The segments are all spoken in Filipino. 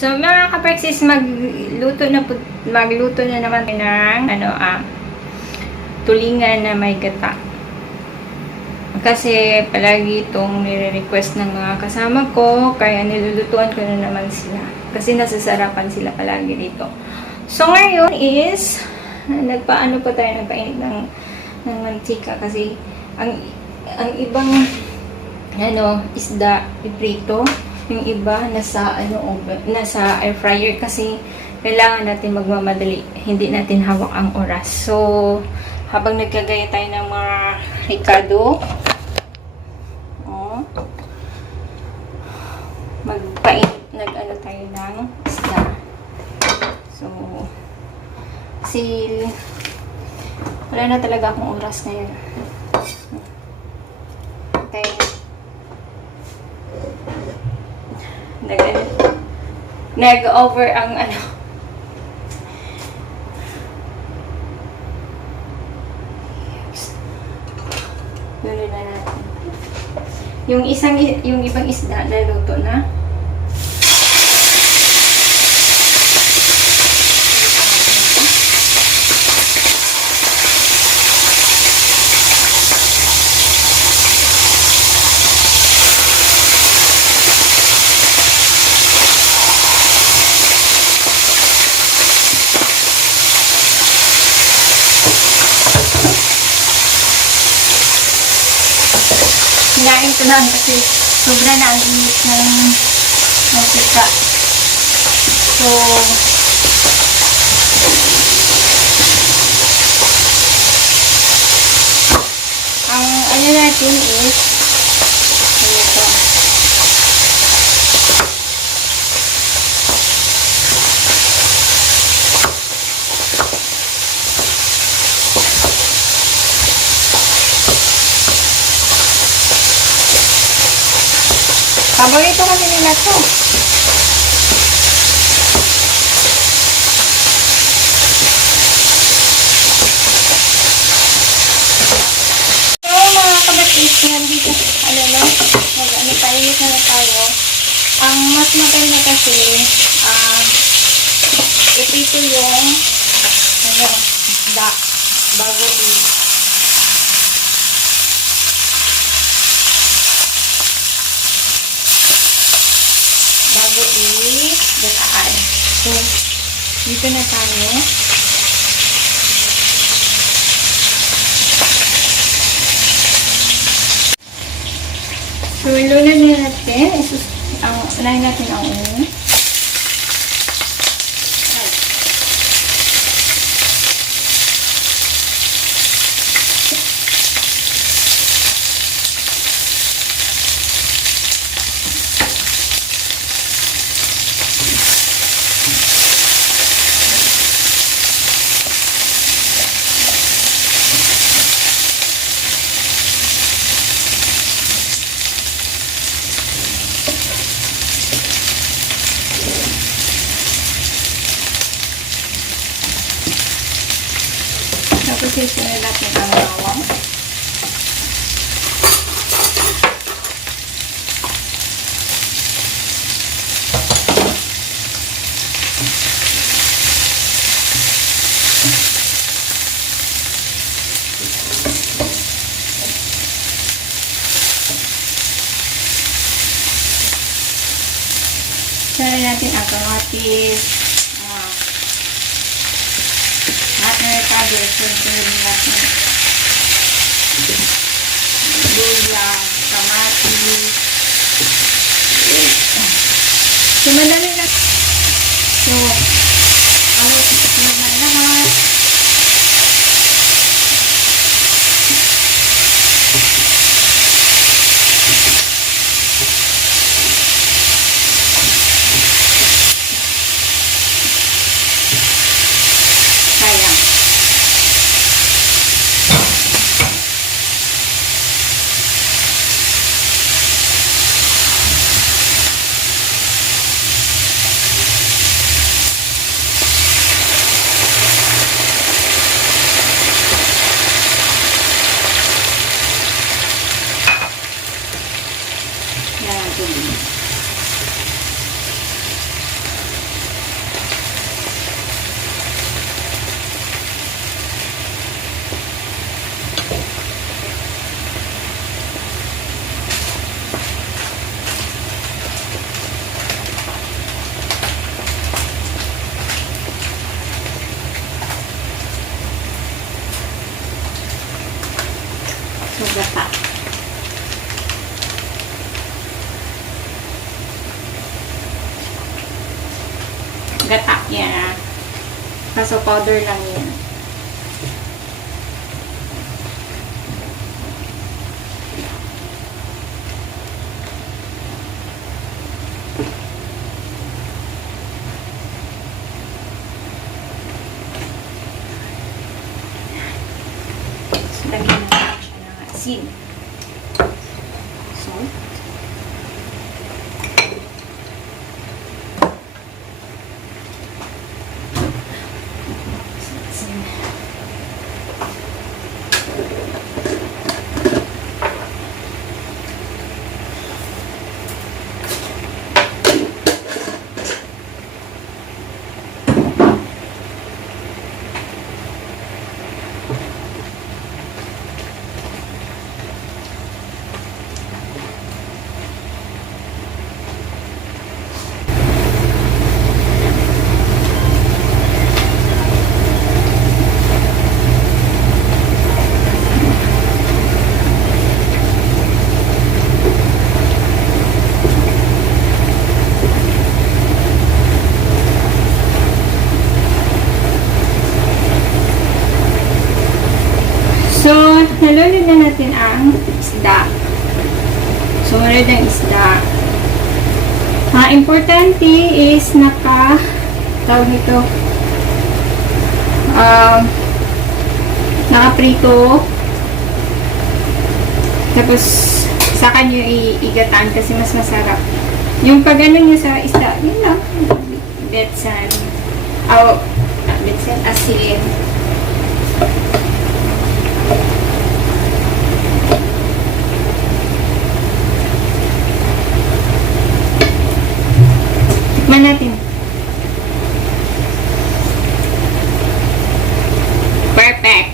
So, mga kapreksis, magluto na naman tayo ng tulingan na may gata. Kasi palagi itong nire-request ng mga kasama ko, kaya nilulutuan ko na naman sila. Kasi nasasarapan sila palagi dito. So, ngayon is, nagpainit ng mantika kasi ang ibang isda iprito, yung iba nasa air fryer kasi kailangan natin magmamadali, hindi natin hawak ang oras. So, habang nagkagaya tayo ng mga ricado, tayo ng isda. So, kasi wala na talaga akong oras ngayon. Okay. Nag-over ang Lulo na natin. Yung ibang isda na luto na. Hinain ko lang kasi sobra na ang init ng mantika. So, ang natin is ito. Paborito kasi nila to. So, mga kabatis, nandito, painit na tayo. Ang mas maganda kasi, ito yung, isda, bago i-gataan. So, dito na tayo. So, ilunod na natin. Unahin natin ang ulo. Tapos isunod natin ang bawang. Sunod natin ang kamatis. Sunod natin luya, kamatis. So, madami na. So, sunod na lahat. So, gata. Gata yan ah. Kaso powder lang yan. So, lagyan natin siya ng asin. Salt. So, nalulod na natin ang isda. Sumunod ang isda. Ang importante is tawag nito, nakaprito. Tapos, saka nyo igataan kasi mas masarap. Yung pag ano nyo sa isda, yun lang. Betsan. Betsan, asin. Tikman natin. Perfect.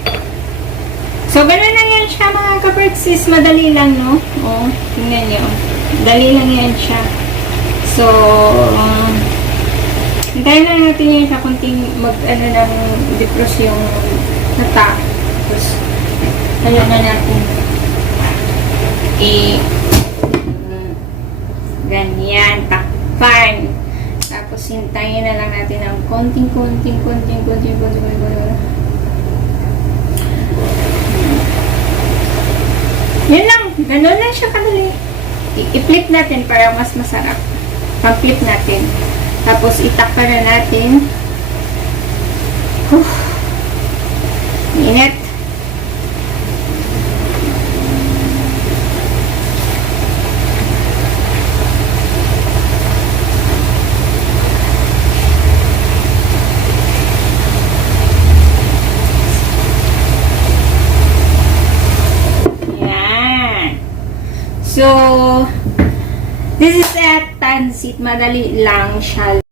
So, gano'n lang yan siya mga kapertsis. Madali lang, no? O, tingnan nyo. Dali lang yan siya. So, hintayin lang natin yan siya kunting ng defrost yung nata. Tapos, na natin. Ganyan. Takpan. Tapos, hintayin na lang natin ng konting. Yun lang. Ganun lang siya kadali. I-flip natin para mas masarap. Pag-flip natin. Tapos, itakpan na natin. Init. So, this is a tansit. Madali lang siya.